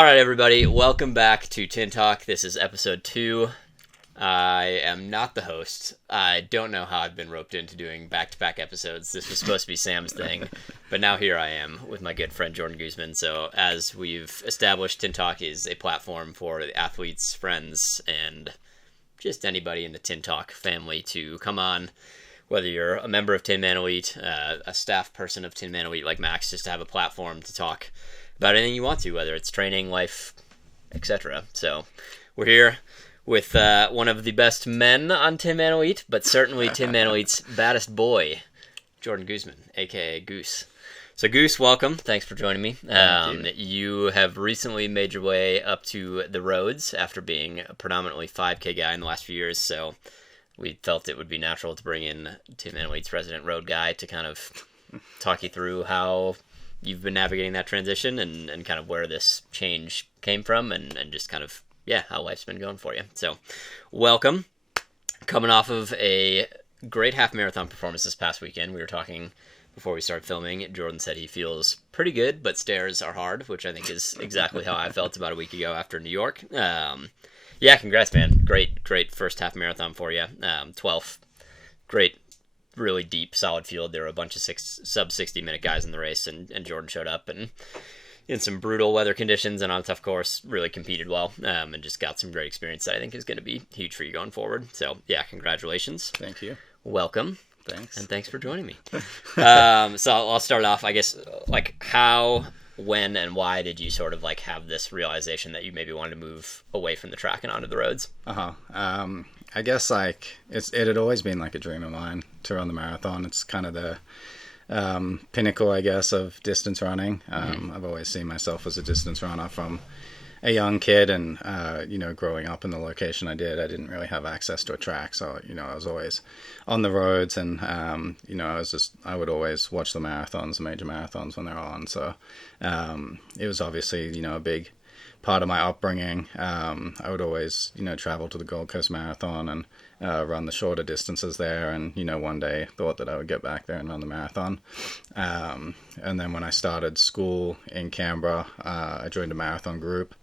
All right, everybody, welcome back to Tin Talk. This is episode 2. I am not the host. I don't know how I've been roped into doing back-to-back episodes. This was supposed to be Sam's thing, but now here I am with my good friend Jordan Gusman. So as we've established, Tin Talk is a platform for the athletes, friends, and just anybody in the Tin Talk family to come on, whether you're a member of Tinman Elite, a staff person of Tinman Elite like Max, just to have a platform to talk about anything you want to, whether it's training, life, etc. So we're here with one of the best men on Tinman Elite, but certainly Tinman Elite's baddest boy, Jordan Gusman, a.k.a. Goose. So Goose, welcome. Thanks for joining me. You have recently made your way up to the roads after being a predominantly 5K guy in the last few years, so we felt it would be natural to bring in Tinman Elite's resident road guy to kind of talk you through how you've been navigating that transition and kind of where this change came from and just kind of, how life's been going for you. So, welcome. Coming off of a great half marathon performance this past weekend. We were talking before we started filming. Jordan said he feels pretty good, but stairs are hard, which I think is exactly how I felt about a week ago after New York. Congrats, man. Great first half marathon for you. 12th. Great, really deep, solid field. There were a bunch of sub 60-minute guys in the race, and Jordan showed up and in some brutal weather conditions and on a tough course, really competed well, and just got some great experience that I think is going to be huge for you going forward. So, congratulations. Thank you. Welcome. Thanks. And thanks for joining me. So I'll start off, I guess, like how, when, and why did you sort of like have this realization that you maybe wanted to move away from the track and onto the roads? I guess like it had always been like a dream of mine to run the marathon. It's kind of the pinnacle, I guess, of distance running. I've always seen myself as a distance runner from a young kid, and growing up in the location I didn't really have access to a track, so I was always on the roads, and I would always watch the marathons, the major marathons when they're on. So it was obviously a big part of my upbringing. I would always travel to the Gold Coast Marathon and run the shorter distances there, and one day thought that I would get back there and run the marathon. And then when I started school in Canberra, I joined a marathon group,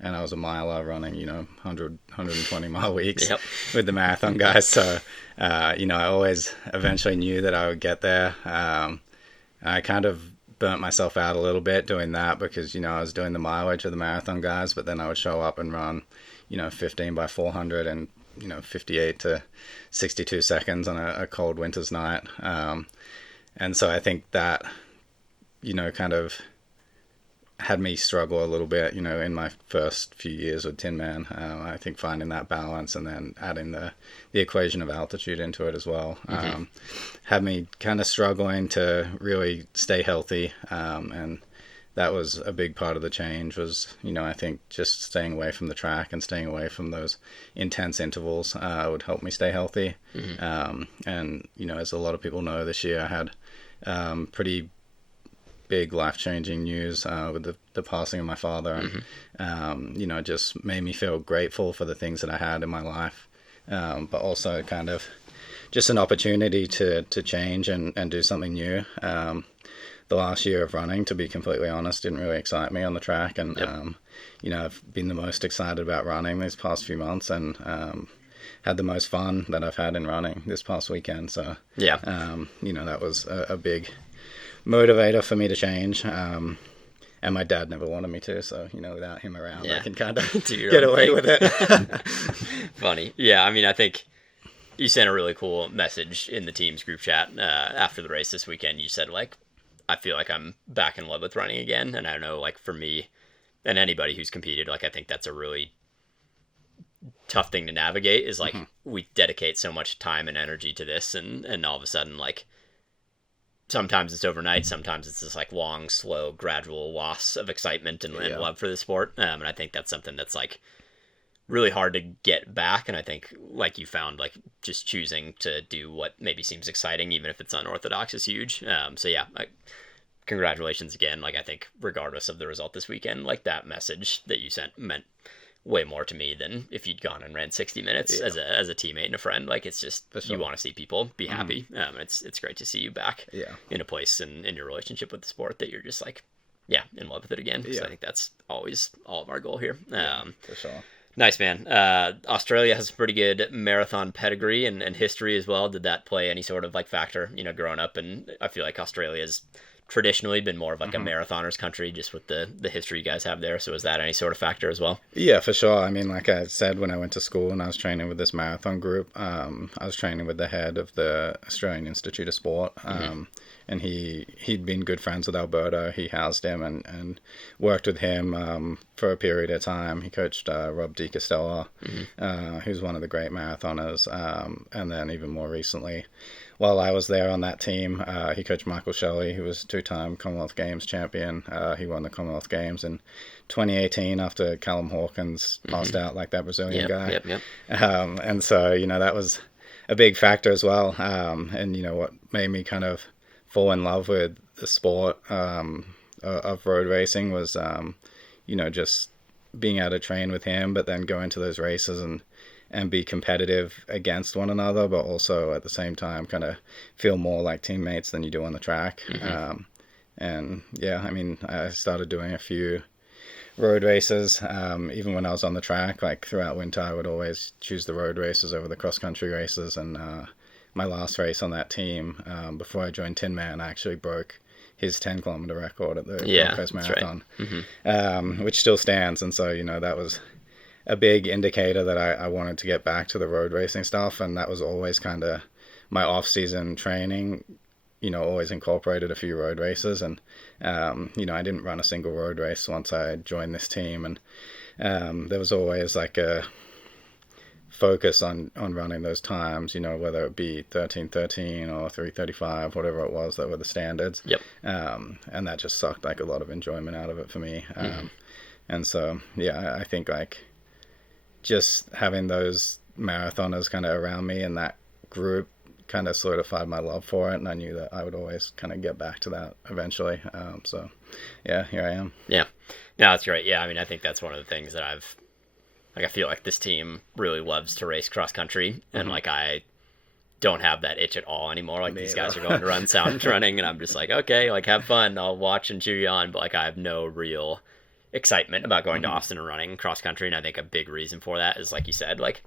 and I was a miler running 120 mile weeks with the marathon guys. So I always eventually knew that I would get there. I kind of burnt myself out a little bit doing that because I was doing the mileage of the marathon guys, but then I would show up and run 15 by 400 and 58 to 62 seconds on a cold winter's night. And so I think that kind of had me struggle a little bit in my first few years with Tinman. I think finding that balance and then adding the equation of altitude into it as well had me kind of struggling to really stay healthy, and that was a big part of the change was I think just staying away from the track and staying away from those intense intervals would help me stay healthy. And as a lot of people know, this year I had pretty big life-changing news with the passing of my father, and it just made me feel grateful for the things that I had in my life, but also kind of just an opportunity to change and do something new. The last year of running, to be completely honest, didn't really excite me on the track, and I've been the most excited about running these past few months, and had the most fun that I've had in running this past weekend. So that was a big motivator for me to change. And my dad never wanted me to, so without him around, I can kind of get away with it. Funny. I mean, I think you sent a really cool message in the team's group chat after the race this weekend. You said, like, I feel like I'm back in love with running again. And I know, like, for me and anybody who's competed, like, I think that's a really tough thing to navigate is, like, we dedicate so much time and energy to this, and all of a sudden, like, sometimes it's overnight, sometimes it's this like long, slow, gradual loss of excitement and love for the sport. And I think that's something that's like really hard to get back. And I think like you found, like just choosing to do what maybe seems exciting, even if it's unorthodox, is huge. Congratulations again. Like I think regardless of the result this weekend, like that message that you sent meant way more to me than if you'd gone and ran 60 minutes as a teammate and a friend. Like it's just you want to see people be happy. It's great to see you back in a place in your relationship with the sport that you're just like in love with it again. So I think that's always all of our goal here. For sure. Nice, man. Australia has a pretty good marathon pedigree and history as well. Did that play any sort of like factor, growing up? And I feel like Australia's traditionally been more of like a marathoner's country, just with the history you guys have there. So is that any sort of factor as well? Yeah, for sure. I mean, like I said, when I went to school and I was training with this marathon group, I was training with the head of the Australian Institute of Sport. And he'd been good friends with Alberto. He housed him and worked with him for a period of time. He coached Rob Di Castella, who's one of the great marathoners. And then even more recently, while I was there on that team, he coached Michael Shelley, who was two-time Commonwealth Games champion. He won the Commonwealth Games in 2018 after Callum Hawkins passed out like that Brazilian guy. And so, that was a big factor as well. And, what made me kind of fall in love with the sport of road racing was, just being able to train with him, but then go into those races and be competitive against one another, but also at the same time kind of feel more like teammates than you do on the track. And yeah, I mean, I started doing a few road races, even when I was on the track. Like throughout winter, I would always choose the road races over the cross-country races. And my last race on that team, before I joined Tinman, I actually broke his 10-kilometer record at the Gold Coast Marathon, which still stands. And so, that was a big indicator that I wanted to get back to the road racing stuff. And that was always kind of my off-season training, always incorporated a few road races. And, I didn't run a single road race once I joined this team. And there was always like a focus on running those times, whether it be 13:13 or 3:35, whatever it was that were the standards. And that just sucked like a lot of enjoyment out of it for me. And so, yeah, I think like just having those marathoners kind of around me and that group kind of solidified my love for it, and I knew that I would always kind of get back to that eventually. So yeah, here I am. No, that's great. I mean, I think that's one of the things that I feel like this team really loves to race cross country, and like I don't have that itch at all anymore. Like these guys are going to run sound running, and I'm just like, okay, like have fun, I'll watch and cheer you on, but like I have no real excitement about going to Austin and running cross country. And I think a big reason for that is, like you said, like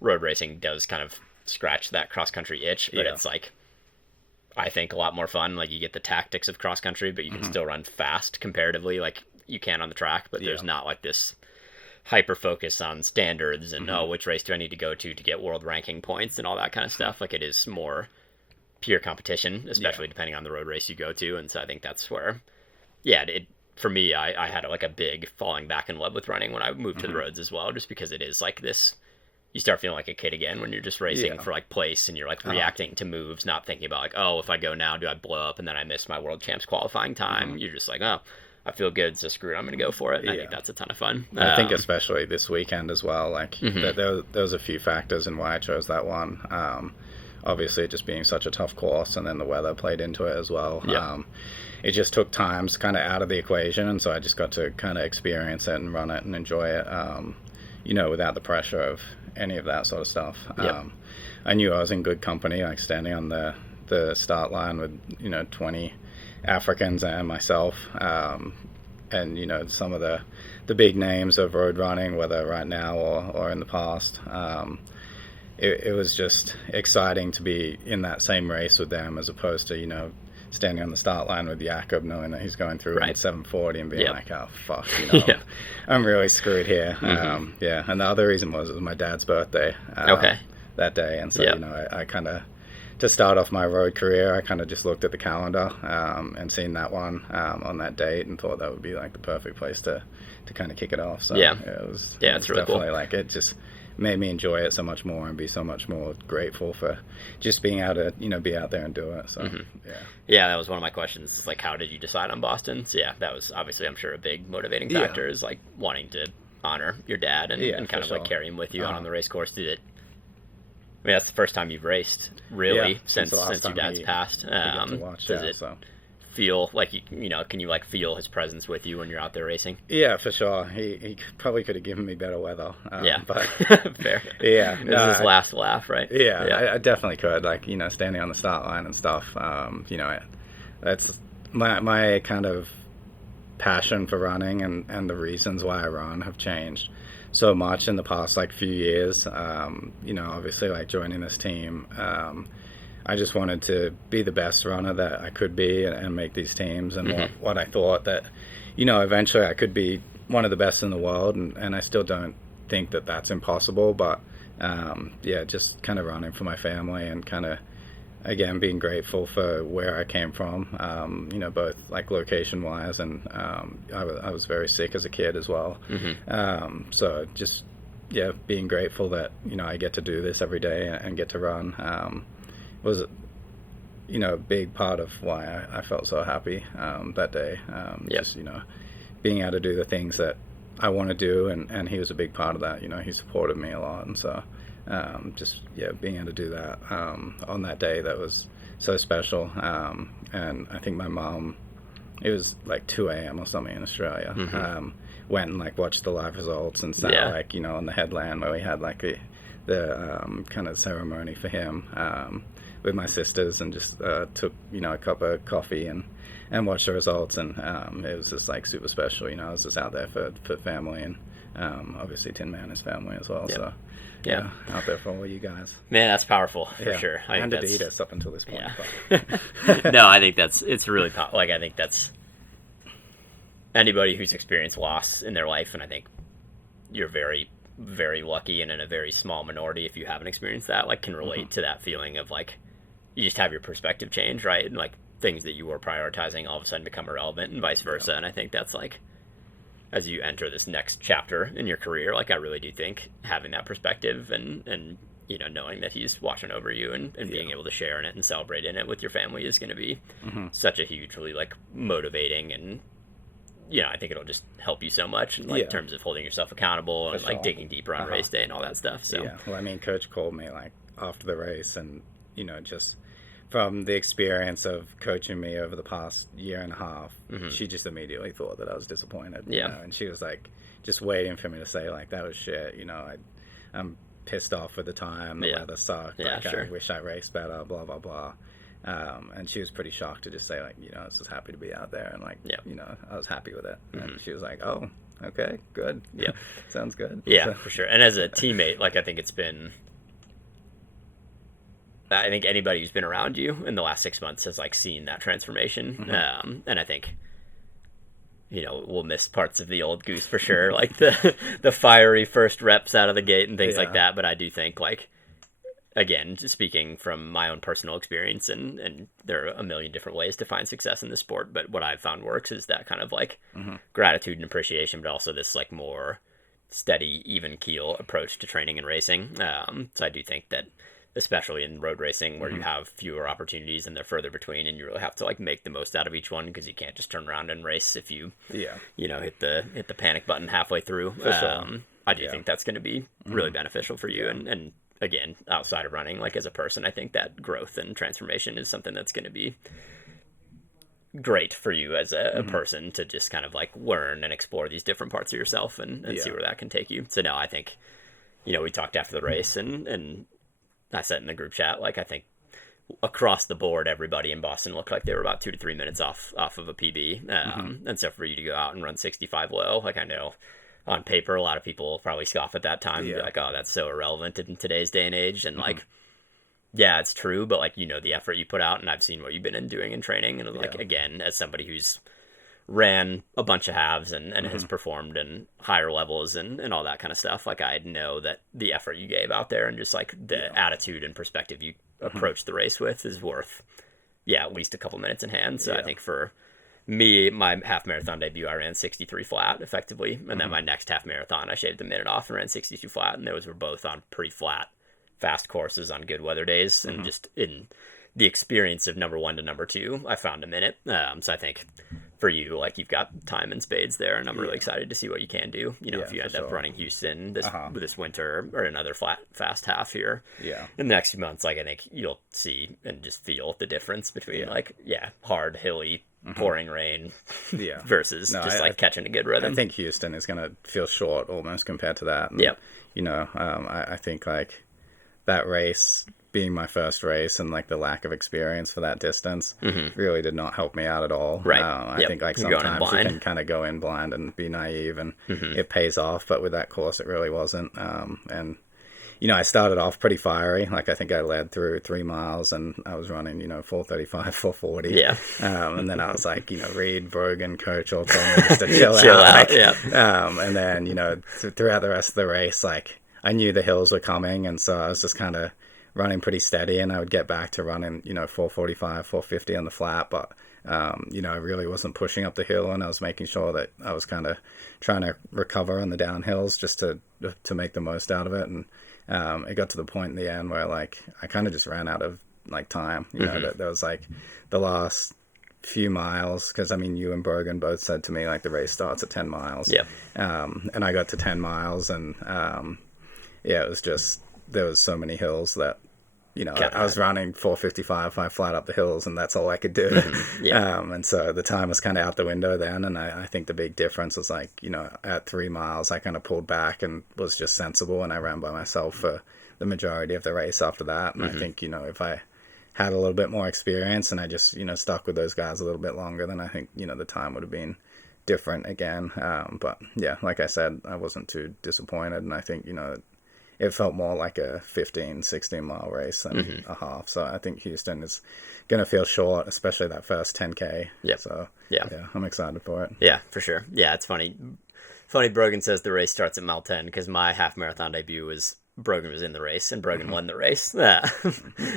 road racing does kind of scratch that cross country itch, but it's like, I think a lot more fun. Like you get the tactics of cross country, but you can still run fast comparatively like you can on the track, but there's not like this hyper focus on standards and which race do I need to go to get world ranking points and all that kind of stuff. Like it is more pure competition, especially depending on the road race you go to. And so I think that's where it for me, I had like a big falling back in love with running when I moved to the roads as well, just because it is like this, you start feeling like a kid again when you're just racing for like place, and you're like reacting to moves, not thinking about like, oh, if I go now, do I blow up and then I miss my world champs qualifying time? You're just like, oh, I feel good, so screw it, I'm going to go for it. And I think that's a ton of fun. I think especially this weekend as well, like there was a few factors in why I chose that one. Obviously, it just being such a tough course, and then the weather played into it as well. It just took times kind of out of the equation, and so I just got to kind of experience it and run it and enjoy it, without the pressure of any of that sort of stuff. I knew I was in good company, like standing on the start line with 20 Africans and myself, and some of the big names of road running, whether right now or in the past. It was just exciting to be in that same race with them, as opposed to standing on the start line with Jakob, knowing that he's going through at 7:40 and being like, oh fuck, I'm really screwed here. And the other reason was it was my dad's birthday that day, and so I kind of, to start off my road career, I kind of just looked at the calendar and seen that one on that date and thought that would be like the perfect place to kind of kick it off. So it was it's really definitely cool. Like it just made me enjoy it so much more and be so much more grateful for just being able to be out there and do it. So that was one of my questions, like how did you decide on Boston? So that was obviously, I'm sure, a big motivating factor, is like wanting to honor your dad and kind of like carry him with you out on the race course. I mean, that's the first time you've raced, really, since your dad's passed. Does it feel like can you like feel his presence with you when you're out there racing? Yeah, for sure. He probably could have given me better weather. But fair. This is his last laugh, right? I definitely could. Like standing on the start line and stuff. That's my kind of passion for running and the reasons why I run have changed so much in the past like few years. Obviously like joining this team, I just wanted to be the best runner that I could be and make these teams, and what I thought that, eventually I could be one of the best in the world, and I still don't think that that's impossible, but just kind of running for my family and kind of, again, being grateful for where I came from, both like location wise, and I was very sick as a kid as well. So just, being grateful that, I get to do this every day and get to run was, a big part of why I felt so happy that day. Just, being able to do the things that I want to do, and he was a big part of that. He supported me a lot, and so being able to do that on that day, that was so special. And I think my mom, it was like 2 a.m. or something in Australia, went and like watched the live results and sat on the headland where we had like the kind of ceremony for him with my sisters, and just took a cup of coffee and watched the results, and it was just like super special. I was just out there for family, and obviously Tinman is family as well. So out there for all you guys. Man, that's powerful for sure. And Adidas up until this point. Yeah. No, I think it's really like, I think that's anybody who's experienced loss in their life, and I think you're very, very lucky, and in a very small minority if you haven't experienced that, like, can relate to that feeling of like you just have your perspective change, right? And like things that you were prioritizing all of a sudden become irrelevant, and vice versa. And I think that's like, as you enter this next chapter in your career, like, I really do think having that perspective and knowing that he's watching over you and being able to share in it and celebrate in it with your family is going to be such a hugely like motivating, and I think it'll just help you so much in like terms of holding yourself accountable and like digging deeper on race day and all that stuff. So well, I mean, Coach called me like after the race, and just from the experience of coaching me over the past year and a half, she just immediately thought that I was disappointed. And she was like just waiting for me to say like, that was shit. I'm pissed off with the time. The weather sucked. I wish I raced better. Blah blah blah. And she was pretty shocked to just say like, I was just happy to be out there, and like, I was happy with it. And she was like, oh, okay, good. Yeah, sounds good. Yeah, for sure. And as a teammate, like, I think anybody who's been around you in the last 6 months has like seen that transformation. And I think, we'll miss parts of the old Goose for sure, like the fiery first reps out of the gate and things like that. But I do think, like, again, speaking from my own personal experience, and there are a million different ways to find success in this sport, but what I've found works is that kind of like gratitude and appreciation, but also this like more steady, even keel approach to training and racing. So I do think that, especially in road racing where you have fewer opportunities and they're further between, and you really have to like make the most out of each one, because you can't just turn around and race if you hit the panic button halfway through. I do think that's going to be really beneficial for you, and again, outside of running, like as a person, I think that growth and transformation is something that's going to be great for you as a person, to just kind of like learn and explore these different parts of yourself and see where that can take you. So no, I think, we talked after the race, and I said in the group chat, like, I think across the board, everybody in Boston looked like they were about 2 to 3 minutes off of a PB. And so for you to go out and run 65 low, like, I know on paper, a lot of people probably scoff at that time and be like, oh, that's so irrelevant in today's day and age. And like, yeah, it's true, but like, the effort you put out, and I've seen what you've been doing in training. And like, again, as somebody who's ran a bunch of halves and has performed in higher levels and all that kind of stuff, like, I know that the effort you gave out there and just like the attitude and perspective you approach the race with is worth at least a couple minutes in hand. So I think for me, my half marathon debut, I ran 63 flat effectively, and then my next half marathon, I shaved a minute off and ran 62 flat, and those were both on pretty flat, fast courses on good weather days. And just in the experience of number 1 to number 2, I found a minute. So I think for you, like, you've got time and spades there, and I'm really excited to see what you can do. If you end up running Houston this winter, or another fast half here in the next few months, like, I think you'll see and just feel the difference between hard, hilly, pouring rain versus catching a good rhythm. I think Houston is going to feel short almost compared to that. And, I think like that race being my first race and like the lack of experience for that distance really did not help me out at all. Right. I think like sometimes you can kind of go in blind and be naive, and it pays off. But with that course, it really wasn't. And I started off pretty fiery. Like I think I led through 3 miles, and I was running 4:35, 4:40. Yeah. And then I was like, Reed, Brogan, Coach all told me just to chill Chill out. out. Yeah. And then throughout the rest of the race, like I knew the hills were coming, and so I was just kind of running pretty steady, and I would get back to running 4:45, 4:50 on the flat, but I really wasn't pushing up the hill, and I was making sure that I was kind of trying to recover on the downhills just to make the most out of it. And it got to the point in the end where like I kind of just ran out of like time. That there was like the last few miles, because I mean you and Brogan both said to me like the race starts at 10 miles. Yeah. And I got to 10 miles, and it was just, there was so many hills that I was running 4:55 flat up the hills, and that's all I could do. Yeah. And so the time was kind of out the window then, and I think the big difference was like at 3 miles I kind of pulled back and was just sensible, and I ran by myself for the majority of the race after that. And I think if I had a little bit more experience and I just stuck with those guys a little bit longer, then I think the time would have been different again. But yeah, like I said, I wasn't too disappointed, and I think it felt more like a 15-16 mile race than a half. So I think Houston is going to feel short, especially that first 10K. Yep. So yeah, I'm excited for it. Yeah, for sure. Yeah, it's funny. Funny Brogan says the race starts at mile 10, because my half marathon debut was Brogan was in the race, and Brogan won the race.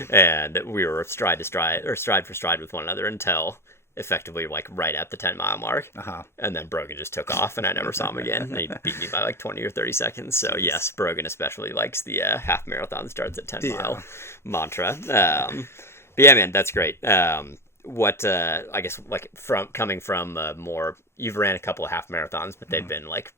And we were stride for stride with one another until effectively like right at the 10-mile mark. And then Brogan just took off, and I never saw him again. And he beat me by like 20 or 30 seconds. So yes, Brogan especially likes the half marathon starts at 10-mile mantra. But yeah, man, that's great. What I guess like coming from more, you've ran a couple of half marathons, but they've been like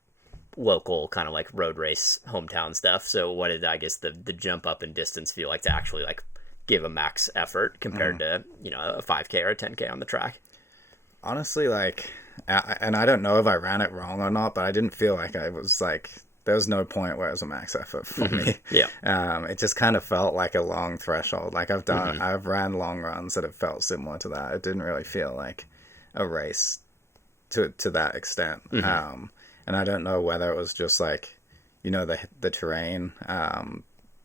local kind of like road race hometown stuff. So what did I guess the jump up in distance feel like to actually like give a max effort compared to a 5K or a 10K on the track? Honestly, like, and I don't know if I ran it wrong or not, but I didn't feel like I was like, there was no point where it was a max effort for me. Yeah. It just kind of felt like a long threshold. Like I've ran long runs that have felt similar to that. It didn't really feel like a race to that extent. And I don't know whether it was just like, the terrain,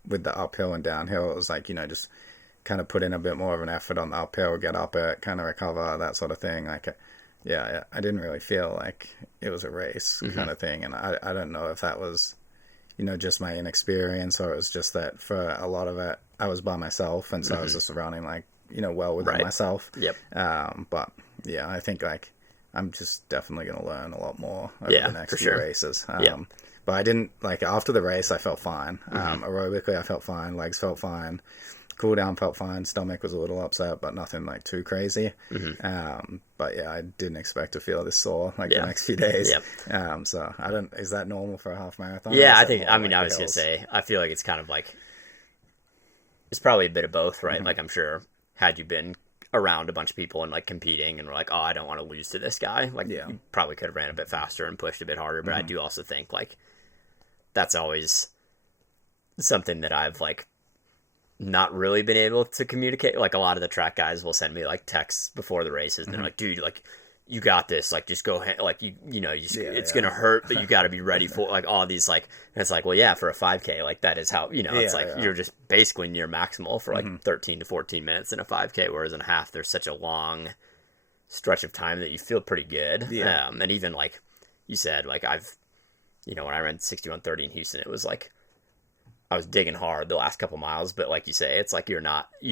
with the uphill and downhill. It was like, just kind of put in a bit more of an effort on the uphill, get up it, kind of recover, that sort of thing. Like, I didn't really feel like it was a race kind of thing. And I don't know if that was, just my inexperience, or it was just that for a lot of it, I was by myself. And so I was just running like, well within myself. Yep. But yeah, I think like I'm just definitely going to learn a lot more over the next few races. But I didn't, like, after the race, I felt fine. Aerobically, I felt fine. Legs felt fine. Cool down felt fine. Stomach was a little upset, but nothing, like, too crazy. But, yeah, I didn't expect to feel this sore, like, the next few days. So, is that normal for a half marathon? Yeah, I think, I was going to say, I feel like it's kind of like, it's probably a bit of both, right? Like, I'm sure, had you been around a bunch of people and like competing and we're like, oh, I don't want to lose to this guy, like you probably could have ran a bit faster and pushed a bit harder. But I do also think like that's always something that I've like not really been able to communicate. Like a lot of the track guys will send me like texts before the races and they're like, dude, like you got this, like just go ahead, like it's gonna hurt, but you got to be ready for like all these like, and it's like, well, yeah, for a 5K, like that is how it's like you're just basically near maximal for like 13 to 14 minutes in a 5K, whereas in a half there's such a long stretch of time that you feel pretty good. And even like you said, like I've when I ran 61:30 in Houston, it was like I was digging hard the last couple miles, but like you say, it's like you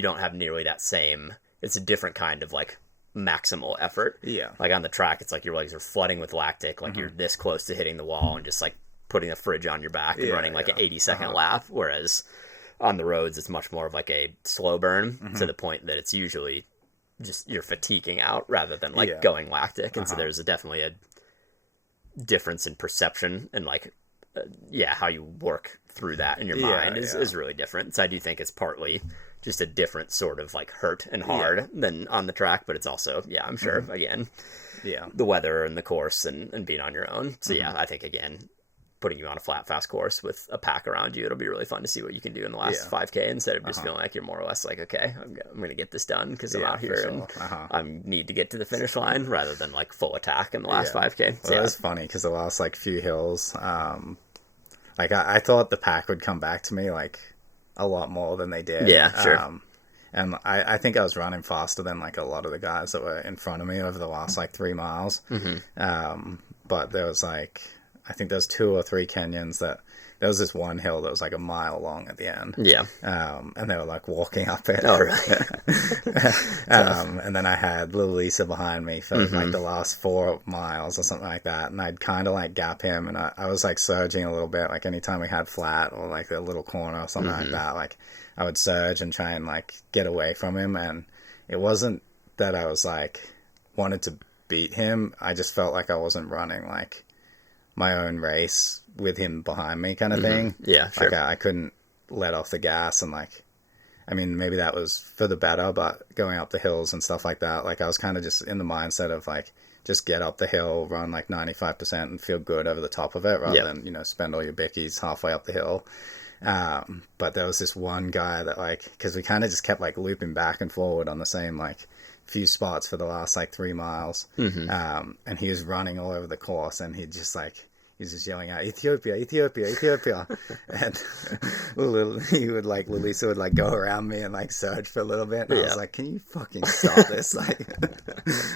don't have nearly that same, it's a different kind of like maximal effort. Like on the track, it's like your legs are flooding with lactic, like you're this close to hitting the wall and just like putting a fridge on your back and running like an 80-second lap, whereas on the roads it's much more of like a slow burn to the point that it's usually just you're fatiguing out rather than like going lactic. And so there's definitely a difference in perception and like how you work through that in your mind is really different. So I do think it's partly just a different sort of like hurt and hard than on the track, but it's also, I'm sure, again, the weather and the course and being on your own. So I think again, putting you on a flat, fast course with a pack around you, it'll be really fun to see what you can do in the last 5K instead of just feeling like you're more or less like, okay, I'm going to get this done because I'm out here and I need to get to the finish line rather than like full attack in the last 5K. So, well, it was funny because the last like few hills, like I thought the pack would come back to me like a lot more than they did. Yeah, sure. And I think I was running faster than like a lot of the guys that were in front of me over the last like 3 miles. But there was like, I think there's 2 or 3 Kenyans that there was this one hill that was like a mile long at the end. Yeah. And they were like walking up it. Oh, right. And then I had little Lisa behind me for like the last 4 miles or something like that. And I'd kind of like gap him. And I was like surging a little bit, like anytime we had flat or like a little corner or something like that, like I would surge and try and like get away from him. And it wasn't that I was like wanted to beat him. I just felt like I wasn't running like my own race with him behind me kind of thing. Yeah, sure. Like I couldn't let off the gas and like, I mean, maybe that was for the better, but going up the hills and stuff like that, like I was kind of just in the mindset of like, just get up the hill, run like 95% and feel good over the top of it rather than, you know, spend all your bickies halfway up the hill. But there was this one guy that like, because we kind of just kept like looping back and forward on the same like few spots for the last like 3 miles. And he was running all over the course and he just like, he's just yelling out, Ethiopia, Ethiopia, Ethiopia. And he would like, Lisa would like go around me and like surge for a little bit. And I was like, can you fucking stop this? Like,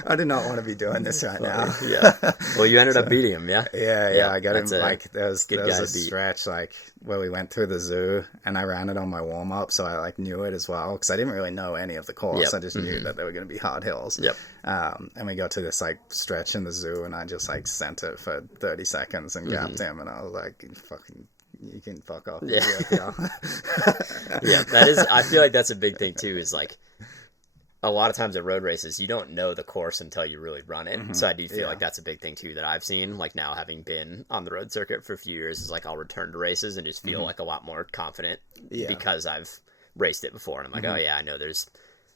I do not want to be doing this right now. Well, you ended up beating him, yeah? Yeah. I got him like, there was a stretch like where we went through the zoo and I ran it on my warm up. So I like knew it as well. Cause I didn't really know any of the course. I just knew that they were going to be hard hills. And we got to this like stretch in the zoo and I just like sent it for 30 seconds and gapped him and I was like, you can fuck off. Yeah, that is, I feel like that's a big thing too, is like a lot of times at road races, you don't know the course until you really run it. So I do feel like that's a big thing too that I've seen, like now having been on the road circuit for a few years, is like I'll return to races and just feel like a lot more confident because I've raced it before. And I'm like, oh yeah, I know there's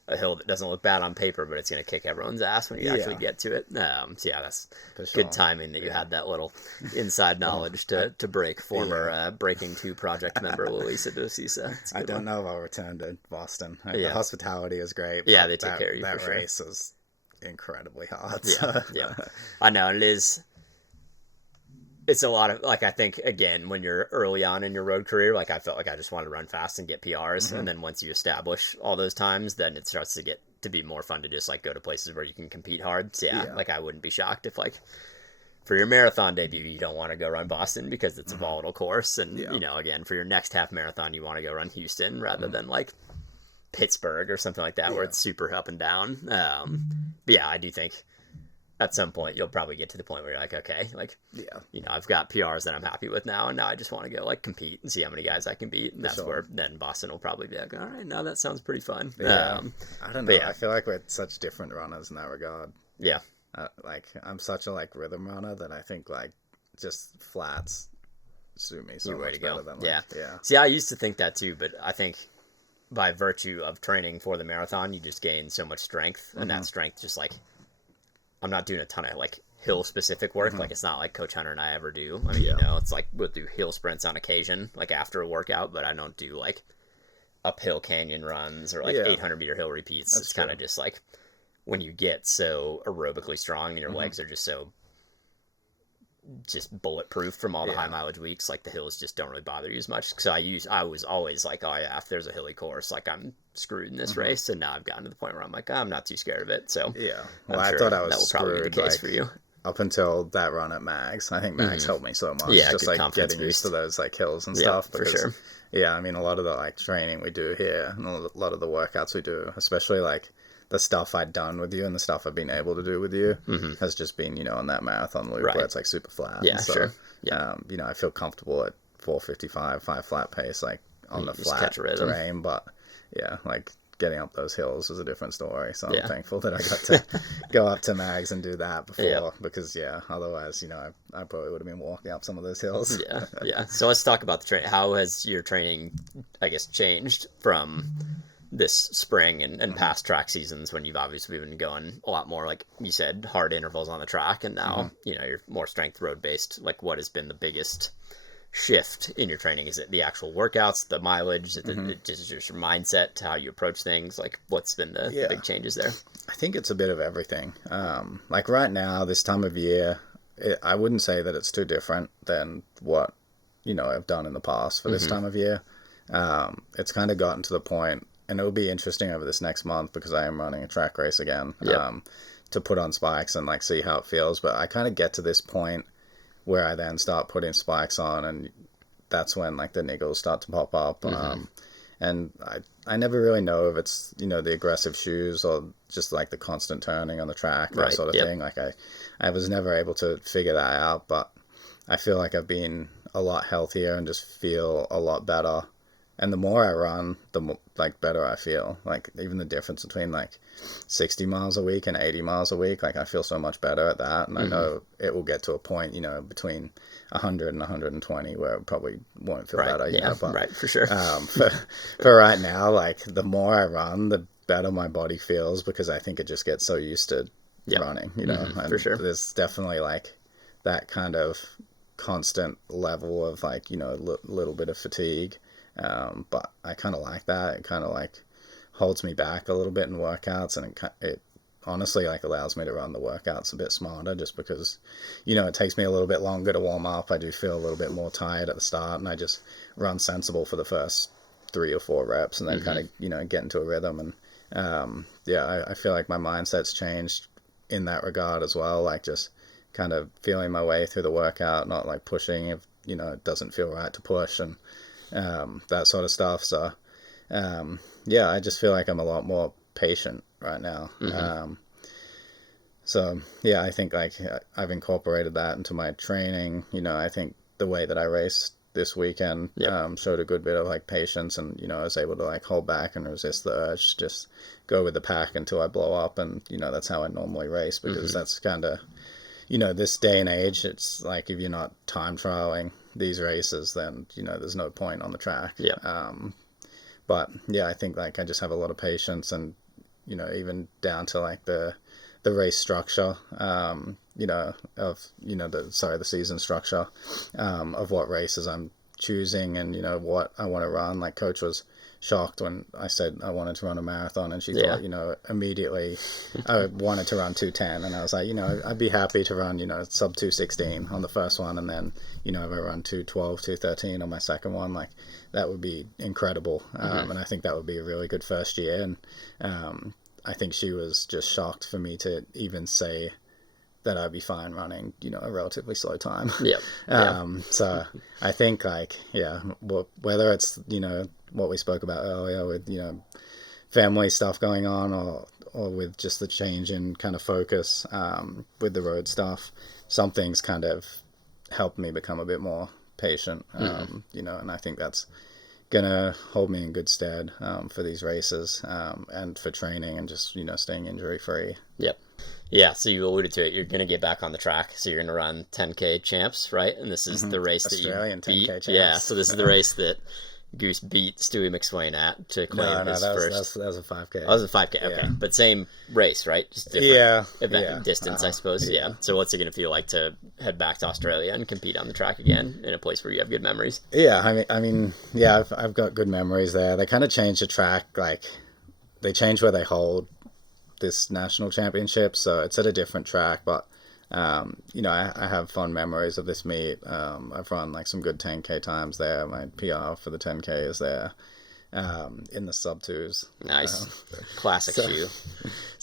a hill that doesn't look bad on paper, but it's going to kick everyone's ass when you actually get to it. So yeah, that's good timing that you had that little inside knowledge to break former Breaking 2 project member Luisa Dosisa. I don't know if I'll return to Boston. The hospitality is great. Yeah, they take care of you that for sure. That race was incredibly hard. Yeah. I know, and it's a lot of, like, I think, again, when you're early on in your road career, like, I felt like I just wanted to run fast and get PRs, and then once you establish all those times, then it starts to get to be more fun to just, like, go to places where you can compete hard. So, like, I wouldn't be shocked if, like, for your marathon debut, you don't want to go run Boston because it's a volatile course, and, you know, again, for your next half marathon, you want to go run Houston rather than, like, Pittsburgh or something like that, where it's super up and down. But, yeah, I do think at some point you'll probably get to the point where you're like, okay, like, you know, I've got PRs that I'm happy with now, and now I just want to go like compete and see how many guys I can beat, and that's where then Boston will probably be like, all right, now that sounds pretty fun. I don't know. I feel like we're such different runners in that regard. Like I'm such a like rhythm runner that I think like just flats suit me so much better than like, See, I used to think that too, but I think by virtue of training for the marathon, you just gain so much strength, and that strength just like, I'm not doing a ton of like hill specific work. Like it's not like Coach Hunter and I ever do. I mean, you know, it's like we'll do hill sprints on occasion, like after a workout, but I don't do like uphill canyon runs or like 800 meter hill repeats. It's kind of just like when you get so aerobically strong and your legs are just so just bulletproof from all the high mileage weeks, like the hills just don't really bother you as much. So I was always like, oh yeah, if there's a hilly course, like I'm screwed in this race. And now I've gotten to the point where I'm like, I'm not too scared of it. So well, I thought I was that will probably be the case like, for you up until that run at Mags. I think Mags helped me so much. Just like getting used to those like hills and stuff. Because, for sure. I mean, a lot of the like training we do here and a lot of the workouts we do, especially like the stuff I'd done with you and the stuff I've been able to do with you has just been, you know, on that marathon loop where it's like super flat. So, you know, I feel comfortable at 4:55, 5 flat pace, like on the flat terrain. But like getting up those hills was a different story. So I'm thankful that I got to go up to Mags and do that before because otherwise, you know, I probably would have been walking up some of those hills. So let's talk about the training. How has your training, I guess, changed from this spring and past track seasons when you've obviously been going a lot more, like you said, hard intervals on the track, and now you know you're more strength road based? Like, what has been the biggest shift in your training? Is it the actual workouts, the mileage, is it just your mindset to how you approach things? Like, what's been the big changes there? I think it's a bit of everything. Like right now, this time of year, I wouldn't say that it's too different than what, I've done in the past for this time of year. It's kind of gotten to the point, and it'll be interesting over this next month because I am running a track race again, to put on spikes and like see how it feels. But I kind of get to this point where I then start putting spikes on, and that's when like the niggles start to pop up. And I never really know if it's, the aggressive shoes or just like the constant turning on the track, that sort of thing. Like I was never able to figure that out, but I feel like I've been a lot healthier and just feel a lot better. And the more I run, the more, like, better I feel. Like, even the difference between, like, 60 miles a week and 80 miles a week, like, I feel so much better at that. And I know it will get to a point, between 100 and 120 where it probably won't feel better. But, for sure. For right now, like, the more I run, the better my body feels because I think it just gets so used to running, And for sure. There's definitely, like, that kind of constant level of, like, little bit of fatigue. But I kind of like that. It kind of like holds me back a little bit in workouts, and it honestly like allows me to run the workouts a bit smarter just because, it takes me a little bit longer to warm up. I do feel a little bit more tired at the start, and I just run sensible for the first 3 or 4 reps and then kind of, get into a rhythm. And, I feel like my mindset's changed in that regard as well. Like just kind of feeling my way through the workout, not like pushing if, it doesn't feel right to push, and that sort of stuff. So, I just feel like I'm a lot more patient right now. I think like I've incorporated that into my training. I think the way that I raced this weekend showed a good bit of like patience, and I was able to like hold back and resist the urge to just go with the pack until I blow up. And that's how I normally race, because that's kind of this day and age, it's like if you're not time trialing these races, then there's no point on the track. But I think like I just have a lot of patience, and even down to like the race structure, of the season structure, of what races I'm choosing and what I want to run. Like coach was shocked when I said I wanted to run a marathon, and she thought immediately I wanted to run 2:10, and I was like, I'd be happy to run sub 2:16 on the first one, and then if I run 2:12, 2:13 on my second one, like that would be incredible. And I think that would be a really good first year. And I think she was just shocked for me to even say that I'd be fine running, a relatively slow time. So I think like, whether it's, what we spoke about earlier with, family stuff going on, or with just the change in kind of focus, with the road stuff, something's kind of helped me become a bit more patient, and I think that's gonna hold me in good stead, for these races, and for training and just, staying injury free. Yeah, so you alluded to it. You're going to get back on the track. So you're going to run 10K champs, right? And this is the race Australian that you beat. 10K champs. Yeah, so this is the race that Goose beat Stewie McSwain at to claim his first. That was a 5K. Oh, it was a 5K, okay. But same race, right? Just different event distance, I suppose. So what's it going to feel like to head back to Australia and compete on the track again in a place where you have good memories? I've got good memories there. They kind of changed the track. Like, they changed where they hold this national championship, so it's at a different track, but I have fond memories of this meet. I've run like some good 10K times there. My PR for the 10K is there, in the sub 2s. Nice. Classic shoe.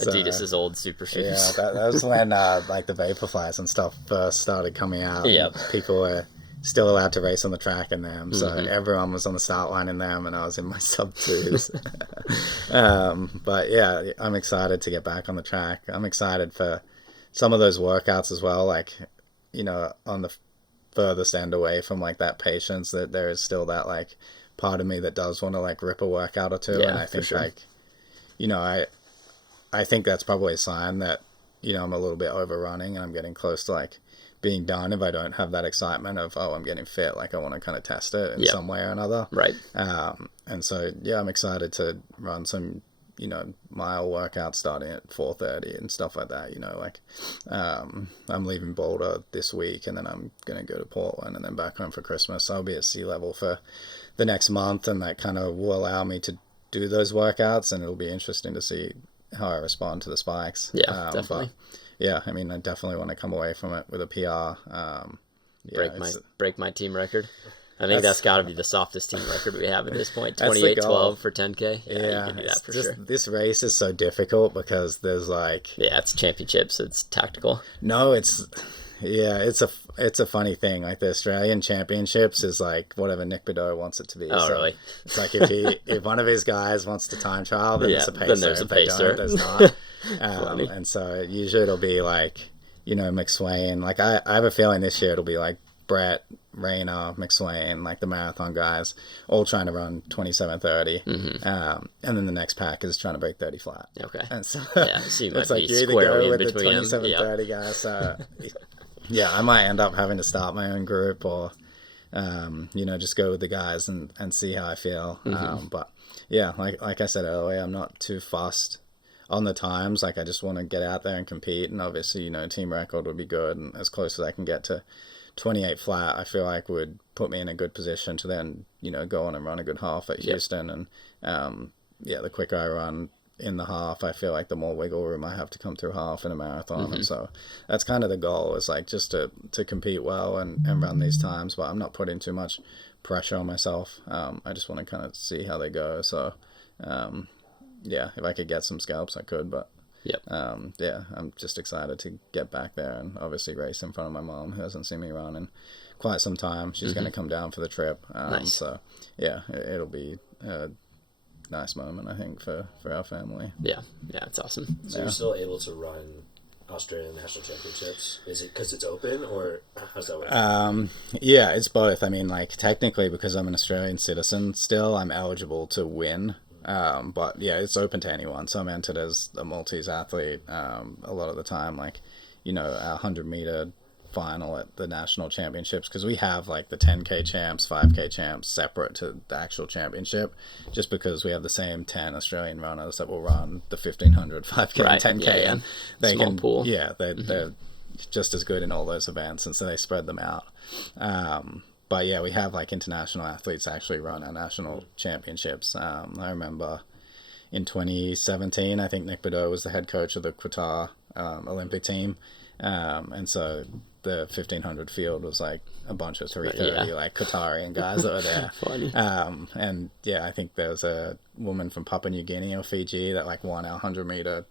Adidas' old super shoes. That was when like the Vaporflies and stuff first started coming out. People were still allowed to race on the track in them, so everyone was on the start line in them, and I was in my sub 2s. But I'm excited to get back on the track. I'm excited for some of those workouts as well, like on the furthest end away from like that patience, that there is still that like part of me that does want to like rip a workout or two. And I think I think that's probably a sign that I'm a little bit overrunning and I'm getting close to like being done if I don't have that excitement of, I'm getting fit. Like I want to kind of test it in some way or another. Right. And so, I'm excited to run some, mile workout starting at 4:30 and stuff like that. Like I'm leaving Boulder this week, and then I'm gonna go to Portland, and then back home for Christmas. So I'll be at sea level for the next month, and that kind of will allow me to do those workouts, and it'll be interesting to see how I respond to the spikes. Yeah, definitely. But yeah, I mean, I definitely want to come away from it with a PR. Break my team record. I think that's got to be the softest team record we have at this point. 28-12 for 10K. Yeah, you can do that for sure. This race is so difficult because there's like... Yeah, it's championships. It's tactical. No, it's a funny thing. Like the Australian Championships is like whatever Nick Bideau wants it to be. Oh, so really? It's like if one of his guys wants to time trial, then there's a pacer. Then there's a pacer. There's not. And so usually it'll be like, McSwain. Like I have a feeling this year it'll be like Brett, Rayner, McSwain, like the marathon guys, all trying to run 27:30, and then the next pack is trying to break 30 flat. Okay. And so, so you it's might like be you either squarely go in with the between 27:30 guys. So, yeah, I might end up having to start my own group, or just go with the guys and see how I feel. But yeah, like I said earlier, I'm not too fussed on the times. Like I just want to get out there and compete, and obviously team record would be good, and as close as I can get to 28 flat, I feel like would put me in a good position to then go on and run a good half at Houston. And the quicker I run in the half, I feel like the more wiggle room I have to come through half in a marathon. And so that's kind of the goal, is like just to compete well and run these times, but I'm not putting too much pressure on myself. I just want to kind of see how they go. So if I could get some scalps, I could, but I'm just excited to get back there and obviously race in front of my mom, who hasn't seen me run in quite some time. She's going to come down for the trip. Nice. So yeah, it'll be a nice moment, I think, for our family. Yeah, it's awesome. So you're still able to run Australian National Championships? Is it because it's open, or how's that work? Yeah, it's both. I mean, like technically, because I'm an Australian citizen still, I'm eligible to win. But yeah, it's open to anyone. So I'm entered as a Maltese athlete a lot of the time, like, our 100-meter final at the national championships, because we have like the 10K champs, 5K champs separate to the actual championship, just because we have the same 10 Australian runners that will run the 1500, 5K, right. and 10K. Yeah. And they Small pool. Yeah, they're just as good in all those events, and so they spread them out. But yeah, we have like international athletes actually run our national championships. I remember in 2017, I think Nick Bideau was the head coach of the Qatar Olympic team. And so the 1500 field was like a bunch of 330 like Qatarian guys that were there. Funny. And yeah, I think there was a woman from Papua New Guinea or Fiji that like won our 100-meter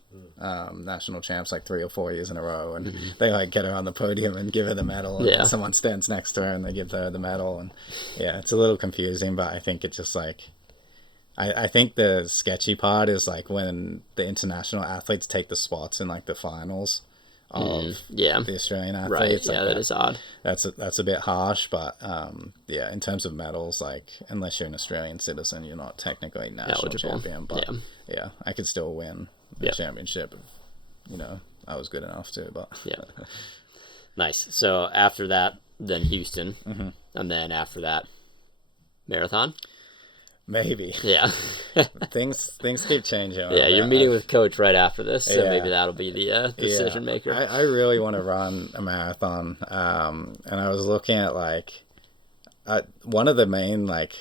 national champs like 3 or 4 years in a row, and they like get her on the podium and give her the medal, and someone stands next to her and they give her the medal. And yeah, it's a little confusing, but I think it just like I think the sketchy part is like when the international athletes take the spots in like the finals of the Australian athletes. Right, like that is odd. That's a bit harsh, but in terms of medals, like unless you're an Australian citizen, you're not technically national eligible. Champion. But yeah, I could still win the championship if, I was good enough to. But nice. So after that, then Houston, and then after that, marathon. Maybe. Yeah. things keep changing. Yeah, you're meeting with coach right after this, so maybe that'll be the decision maker. I really want to run a marathon, and I was looking at like one of the main like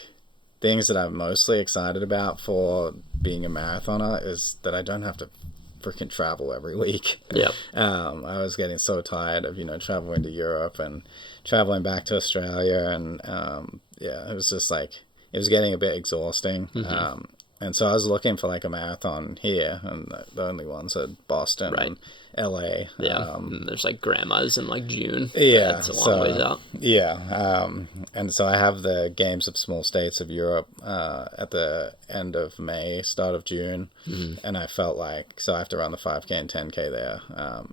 things that I'm mostly excited about for being a marathoner is that I don't have to freaking travel every week. Yep. I was getting so tired of traveling to Europe and traveling back to Australia, and it was just like. It was getting a bit exhausting. And so I was looking for like a marathon here, and the only ones are Boston and LA. Yeah, there's like grandmas in like June. Yeah, that's a long ways out. Yeah, and so I have the Games of Small States of Europe at the end of May, start of June, and I felt like, so I have to run the 5K and 10K there.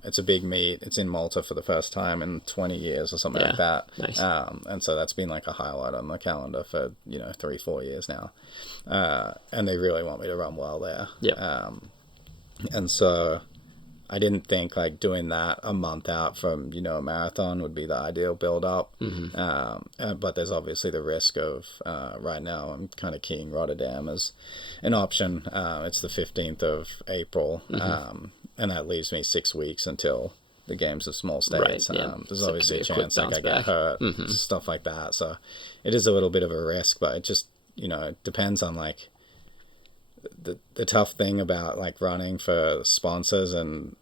It's a big meet. It's in Malta for the first time in 20 years or something like that. Nice. And so that's been like a highlight on the calendar for 3-4 years now, and they really want me to run well there. Yeah. And so I didn't think like doing that a month out from, you know, a marathon would be the ideal build up. But there's obviously the risk of, right now I'm kind of keying Rotterdam as an option. It's the 15th of April. And that leaves me 6 weeks until the games of small states. Right, yeah. There's So it obviously a could be a chance quick like I bounce get hurt, stuff like that. So it is a little bit of a risk, but it just, you know, it depends on like the tough thing about like running for sponsors and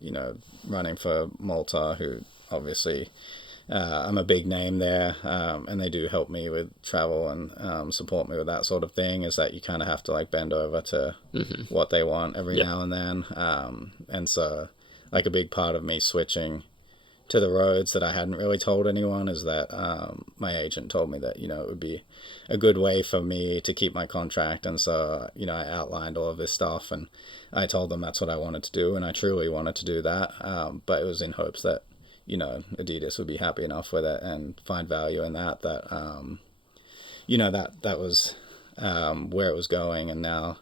you know, running for Malta, who obviously I'm a big name there, and they do help me with travel and support me with that sort of thing, is that you kind of have to like bend over to what they want every now and then. And so like a big part of me switching to the roads that I hadn't really told anyone is that my agent told me that, you know, it would be a good way for me to keep my contract. And so, you know, I outlined all of this stuff and I told them that's what I wanted to do, and I truly wanted to do that. But it was in hopes that, you know, Adidas would be happy enough with it and find value in that, you know, that was where it was going. And now,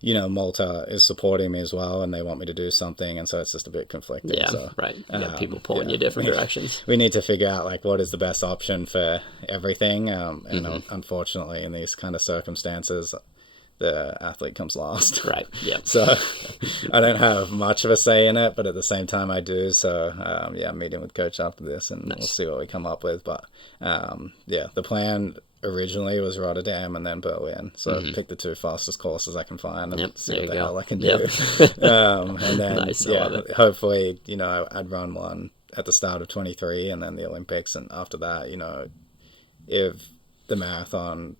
you know, Malta is supporting me as well, and they want me to do something, and so it's just a bit conflicting. Yeah, so, right. You got people pulling you different directions. We need to figure out like what is the best option for everything, and unfortunately, in these kind of circumstances, the athlete comes last. Right. Yeah. So I don't have much of a say in it, but at the same time, I do. So I'm meeting with coach after this, and we'll see what we come up with. But the plan originally was Rotterdam and then Berlin, so pick the 2 fastest courses I can find and see what the hell I can do. And then nice, hopefully, you know, I'd run one at the start of 23 and then the Olympics, and after that, you know, if the marathon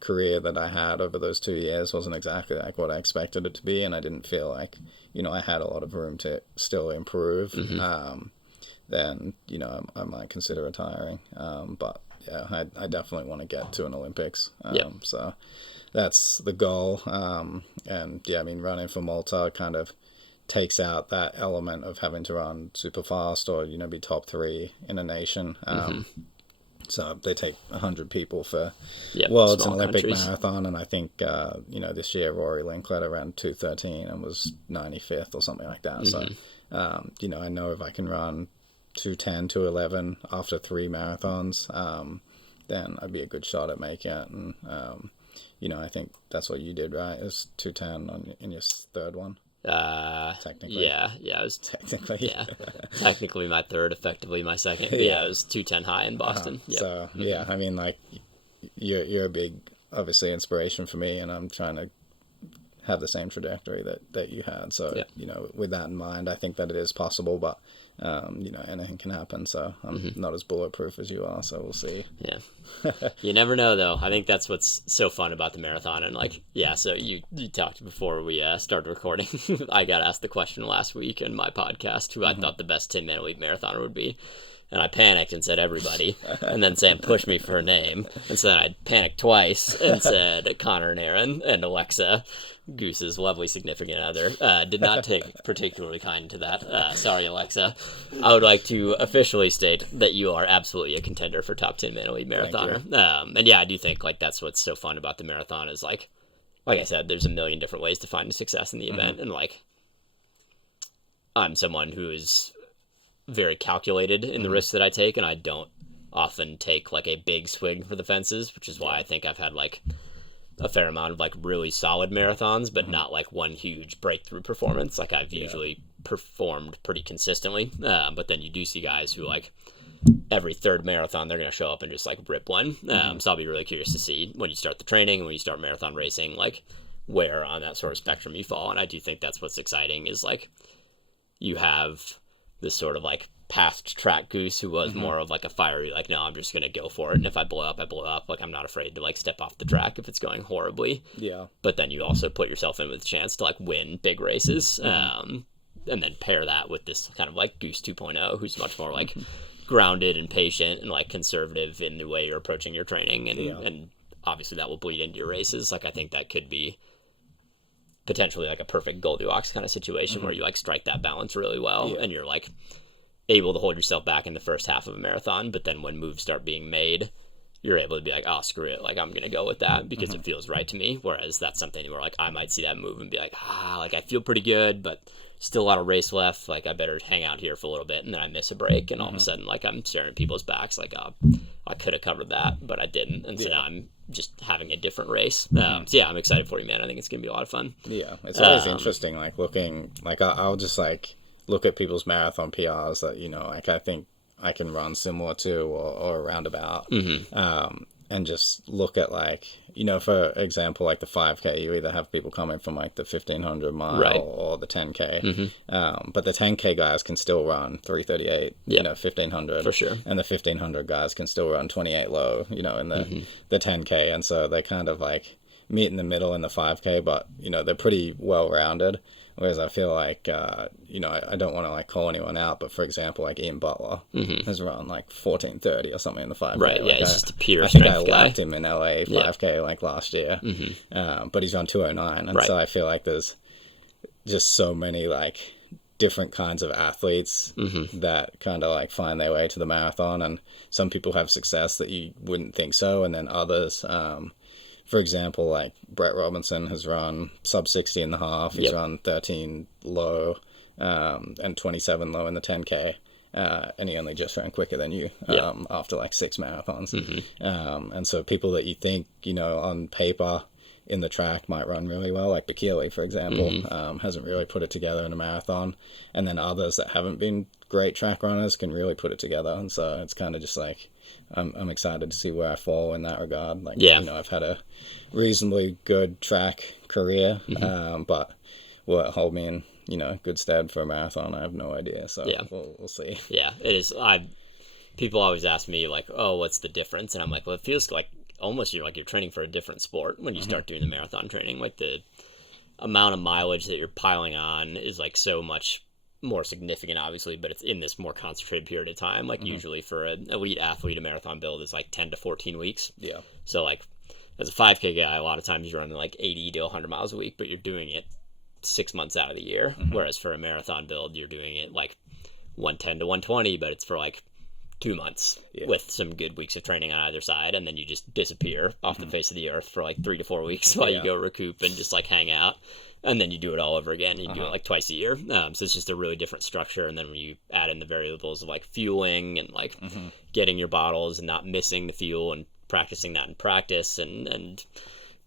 career that I had over those 2 years wasn't exactly like what I expected it to be, and I didn't feel like, you know, I had a lot of room to still improve, then, you know, I might consider retiring. But yeah, I definitely want to get to an Olympics. So that's the goal. And yeah, I mean, running for Malta kind of takes out that element of having to run super fast or, you know, be top 3 in a nation. So they take 100 people for Worlds and Olympic marathon, and I think you know, this year Rory Linkletter ran 2:13 and was 95th or something like that. So you know, I know if I can run 2:10, 2:11 after 3 marathons, then I'd be a good shot at making it. And you know, I think that's what you did, right? Is 2:10 in your 3rd one. Technically, it was technically, technically my 3rd, effectively my 2nd. It was 2:10 high in Boston. So yeah, I mean, like you're a big, obviously, inspiration for me, and I'm trying to have the same trajectory that you had. So you know, with that in mind, I think that it is possible, but you know, anything can happen. So I'm not as bulletproof as you are. So we'll see. Yeah, you never know, though. I think that's what's so fun about the marathon. And like, so you talked before we started recording. I got asked the question last week in my podcast who I thought the best Tinman Elite marathoner would be. And I panicked and said everybody, and then Sam pushed me for a name, and so then I panicked twice and said Connor and Aaron, and Alexa, Goose's lovely significant other, did not take particularly kind to that. Sorry, Alexa. I would like to officially state that you are absolutely a contender for top 10 Elite marathoner. And yeah, I do think like that's what's so fun about the marathon is like I said, there's a million different ways to find success in the event, and like I'm someone who is very calculated in the risks that I take, and I don't often take like a big swing for the fences, which is why I think I've had like a fair amount of like really solid marathons, but not like one huge breakthrough performance. Like I've usually performed pretty consistently, but then you do see guys who like every 3rd marathon they're going to show up and just like rip one. So I'll be really curious to see when you start the training and when you start marathon racing, like where on that sort of spectrum you fall. And I do think that's what's exciting is like you have this sort of like past track Goose who was more of like a fiery, like, no, I'm just going to go for it. And if I blow up, I blow up. Like, I'm not afraid to like step off the track if it's going horribly. Yeah. But then you also put yourself in with a chance to like win big races. And then pair that with this kind of like Goose 2.0, who's much more like grounded and patient and like conservative in the way you're approaching your training. And obviously that will bleed into your races. Like, I think that could be potentially like a perfect Goldilocks kind of situation where you like strike that balance really well and you're like able to hold yourself back in the first half of a marathon, but then when moves start being made, you're able to be like, oh, screw it, like I'm gonna go with that because it feels right to me. Whereas that's something where like I might see that move and be like, like I feel pretty good, but still a lot of race left, like I better hang out here for a little bit, and then I miss a break, and all of a sudden like I'm staring at people's backs like, oh, I could have covered that, but I didn't, and so now I'm just having a different race. So yeah, I'm excited for you, man. I think it's gonna be a lot of fun. Yeah, it's always interesting, like looking, like I'll just like look at people's marathon PRs that, you know, like I think I can run similar to or around about, and just look at like, you know, for example, like the 5K, you either have people coming from like the 1500 mile or the 10K, but the 10K guys can still run 3:38, you know, 1500 for sure, and the 1500 guys can still run 28 low, you know, in the 10K, and so they kind of like meet in the middle in the 5K, but you know they're pretty well rounded. Whereas I feel like, you know, I don't want to like call anyone out, but for example, like Ian Butler has run like 14:30 or something in the 5K. Right, like yeah, he's just a pure I think strength I guy. lapped him in LA 5K like last year, but he's on 2:09, and so I feel like there's just so many like different kinds of athletes that kind of like find their way to the marathon, and some people have success that you wouldn't think so, and then others. For example, like Brett Robinson has run sub 60 in the half. He's run 13 low and 27 low in the 10K. And he only just ran quicker than you after like 6 marathons. And so people that you think, you know, on paper in the track might run really well, like Bakili, for example, hasn't really put it together in a marathon. And then others that haven't been great track runners can really put it together. And so it's kind of just like, I'm excited to see where I fall in that regard. Like, you know, I've had a reasonably good track career, but will it hold me in, you know, good stead for a marathon? I have no idea. So we'll see. Yeah, it is. People always ask me like, oh, what's the difference? And I'm like, well, it feels like almost you're training for a different sport when you start doing the marathon training. Like the amount of mileage that you're piling on is like so much more significant, obviously, but it's in this more concentrated period of time. Like usually for an elite athlete, a marathon build is like 10 to 14 weeks. Yeah. So like as a 5K guy, a lot of times you're running like 80 to 100 miles a week, but you're doing it 6 months out of the year. Whereas for a marathon build, you're doing it like 110 to 120, but it's for like 2 months with some good weeks of training on either side, and then you just disappear off the face of the earth for like 3 to 4 weeks while you go recoup and just like hang out, and then you do it all over again. You do it like twice a year, so it's just a really different structure. And then when you add in the variables of like fueling and like getting your bottles and not missing the fuel and practicing that in practice and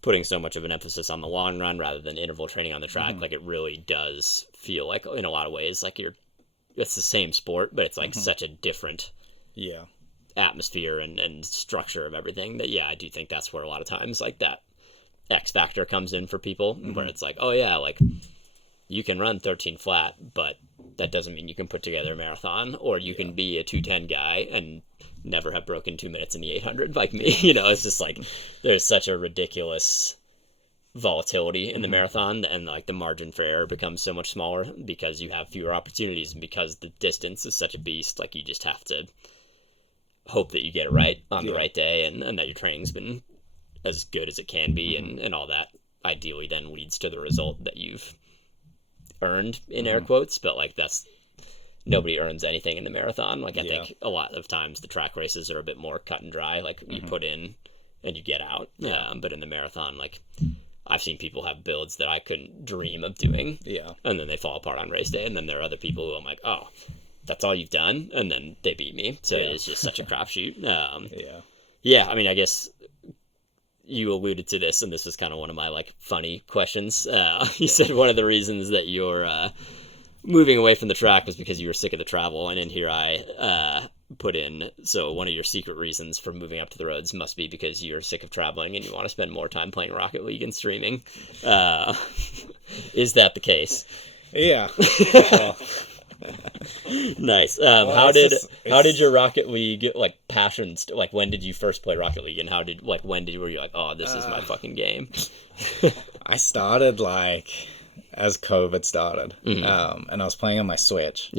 putting so much of an emphasis on the long run rather than interval training on the track, like it really does feel like in a lot of ways like it's the same sport, but it's like such a different atmosphere and structure of everything that I do think that's where a lot of times like that X factor comes in for people, where it's like, oh yeah, like you can run 13 flat, but that doesn't mean you can put together a marathon, or you can be a 210 guy and never have broken 2 minutes in the 800 like me. You know, it's just like there's such a ridiculous volatility in the marathon, and like the margin for error becomes so much smaller because you have fewer opportunities, and because the distance is such a beast, like you just have to hope that you get it right on the right day, and that your training's been as good as it can be, and all that ideally then leads to the result that you've earned in air quotes. But like that's nobody earns anything in the marathon. Like I think a lot of times the track races are a bit more cut and dry, like you put in and you get out. But in the marathon, like I've seen people have builds that I couldn't dream of doing, and then they fall apart on race day. And then there are other people who I'm like, oh, that's all you've done, and then they beat me. So it's just such a crapshoot. I mean, I guess you alluded to this, and this is kind of one of my like funny questions. You said one of the reasons that you're moving away from the track was because you were sick of the travel, and in here I put in, so one of your secret reasons for moving up to the roads must be because you're sick of traveling and you want to spend more time playing Rocket League and streaming. Is that the case? Yeah. Nice. How did your Rocket League like passion like when did you first play Rocket League, and were you like, oh, this is my fucking game? I started like as COVID started, and I was playing on my Switch.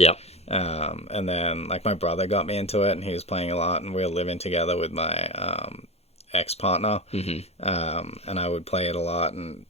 And then like my brother got me into it, and he was playing a lot, and we were living together with my ex-partner, and I would play it a lot, and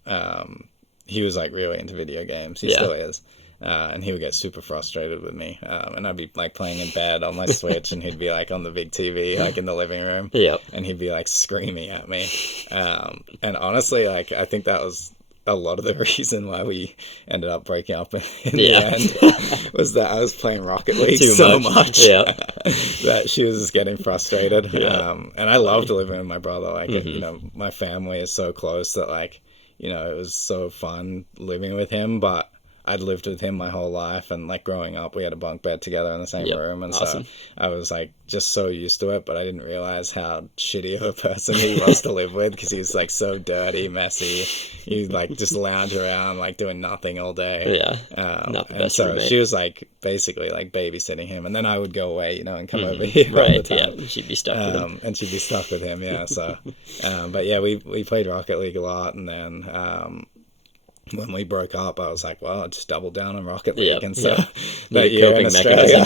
he was like really into video games. He still is. And he would get super frustrated with me. And I'd be like playing in bed on my Switch, and he'd be like on the big TV, like in the living room. Yep. And he'd be like screaming at me. And honestly, like, I think that was a lot of the reason why we ended up breaking up in the end was that I was playing Rocket League so much that she was just getting frustrated. And I loved living with my brother. Like, you know, my family is so close that, like, you know, it was so fun living with him, but I'd lived with him my whole life, and like growing up we had a bunk bed together in the same room, and so I was like just so used to it, but I didn't realize how shitty of a person he was to live with, because he was like so dirty, messy. He'd like just lounge around like doing nothing all day. Not the and best so roommate. she was like basically like babysitting him, and then I would go away, you know, and come over here all the time. And she'd be stuck with him. And she'd be stuck with him, so but yeah, we played Rocket League a lot, and then when we broke up, I was like, well, I'll just double down on Rocket League. And so that year in Australia,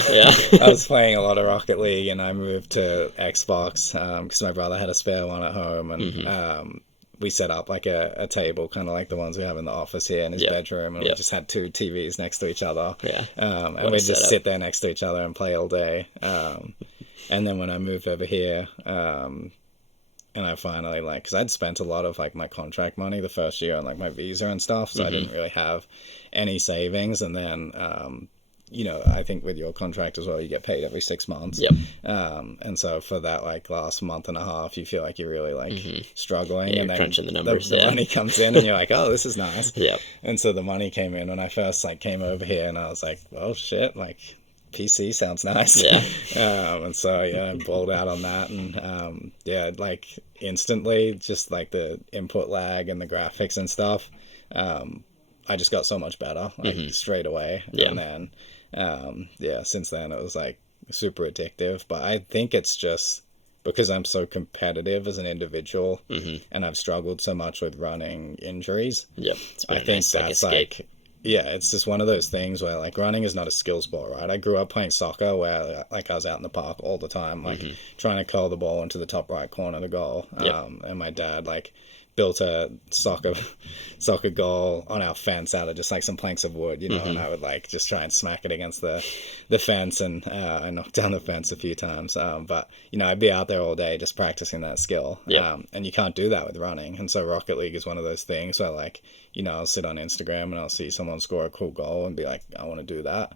I was playing a lot of Rocket League, and I moved to Xbox because my brother had a spare one at home, and we set up like a table, kind of like the ones we have in the office here in his bedroom, and we just had 2 TVs next to each other. And we'd just sit there next to each other and play all day. And then when I moved over here, and I finally, like, because I'd spent a lot of, like, my contract money the first year on, like, my visa and stuff, so I didn't really have any savings. And then, you know, I think with your contract as well, you get paid every 6 months. And so for that, like, last month and a half, you feel like you're really, like, struggling. Yeah, and then crunching the numbers. The money comes in, and you're like, oh, this is nice. Yep. And so the money came in when I first, like, came over here, and I was like, oh, shit, like, PC sounds nice. And so I balled out on that, and like instantly, just like the input lag and the graphics and stuff, I just got so much better, like straight away. And then since then it was like super addictive. But I think it's just because I'm so competitive as an individual, and I've struggled so much with running injuries. I think that's like it's just one of those things where, like, running is not a skill sport, right? I grew up playing soccer where, like, I was out in the park all the time, like, trying to curl the ball into the top right corner of the goal. And my dad, like, built a soccer goal on our fence out of just, like, some planks of wood, you know, and I would, like, just try and smack it against the fence, and I knocked down the fence a few times. But, you know, I'd be out there all day just practicing that skill. And you can't do that with running. And so Rocket League is one of those things where, like, you know, I'll sit on Instagram and I'll see someone score a cool goal and be like, I want to do that.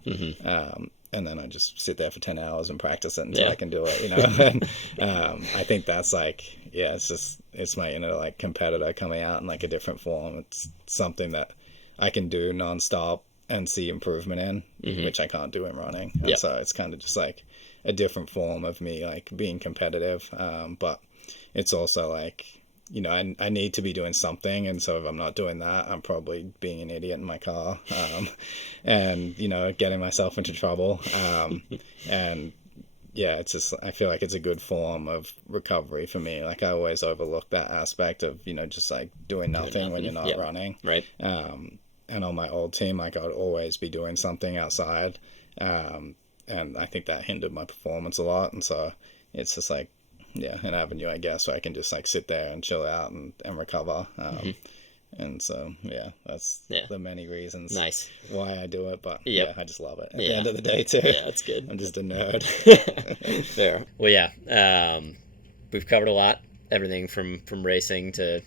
And then I just sit there for 10 hours and practice it until I can do it, you know. And I think that's like, it's my inner, like, competitor coming out in, like, a different form. It's something that I can do nonstop and see improvement in, which I can't do in running. And so it's kind of just like a different form of me, like, being competitive. But it's also like, you know, I need to be doing something, and so if I'm not doing that, I'm probably being an idiot in my car, and, you know, getting myself into trouble, and it's just, I feel like it's a good form of recovery for me. Like, I always overlook that aspect of, you know, just like doing nothing when you're not running, right? And on my old team, like, I'd always be doing something outside, and I think that hindered my performance a lot, and so it's just like, an avenue, I guess, where I can just, like, sit there and chill out and recover. And so, that's the many reasons why I do it. But, I just love it at the end of the day, too. Yeah, that's good. I'm just a nerd. Fair. Well, we've covered a lot. Everything from racing to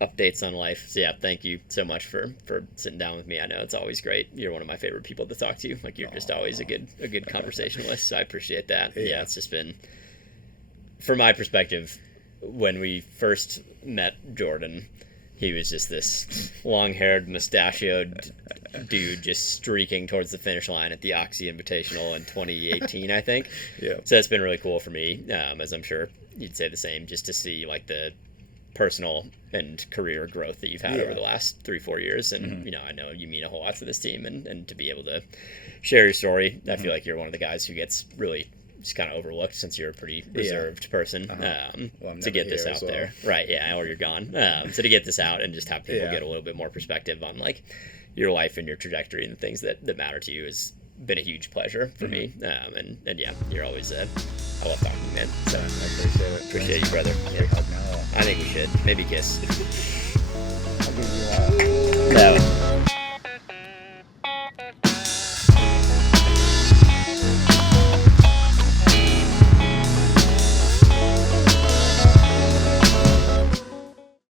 updates on life. So, thank you so much for sitting down with me. I know it's always great. You're one of my favorite people to talk to. Like, you're just always a good conversationalist, so I appreciate that. Yeah, it's just been... From my perspective, when we first met Jordan, he was just this long-haired, mustachioed dude just streaking towards the finish line at the Oxy Invitational in 2018, I think. So that's been really cool for me, as I'm sure you'd say the same, just to see, like, the personal and career growth that you've had over the last 3-4 years. And, you know, I know you mean a whole lot to this team, and to be able to share your story, I feel like you're one of the guys who gets really... just kind of overlooked, since you're a pretty reserved person, to get this out there. Right, or you're gone. So to get this out and just have people get a little bit more perspective on, like, your life and your trajectory and the things that matter to you has been a huge pleasure for me. And you're always, I love talking to you, man. So I appreciate it. Appreciate you, brother. I think we should. Maybe kiss.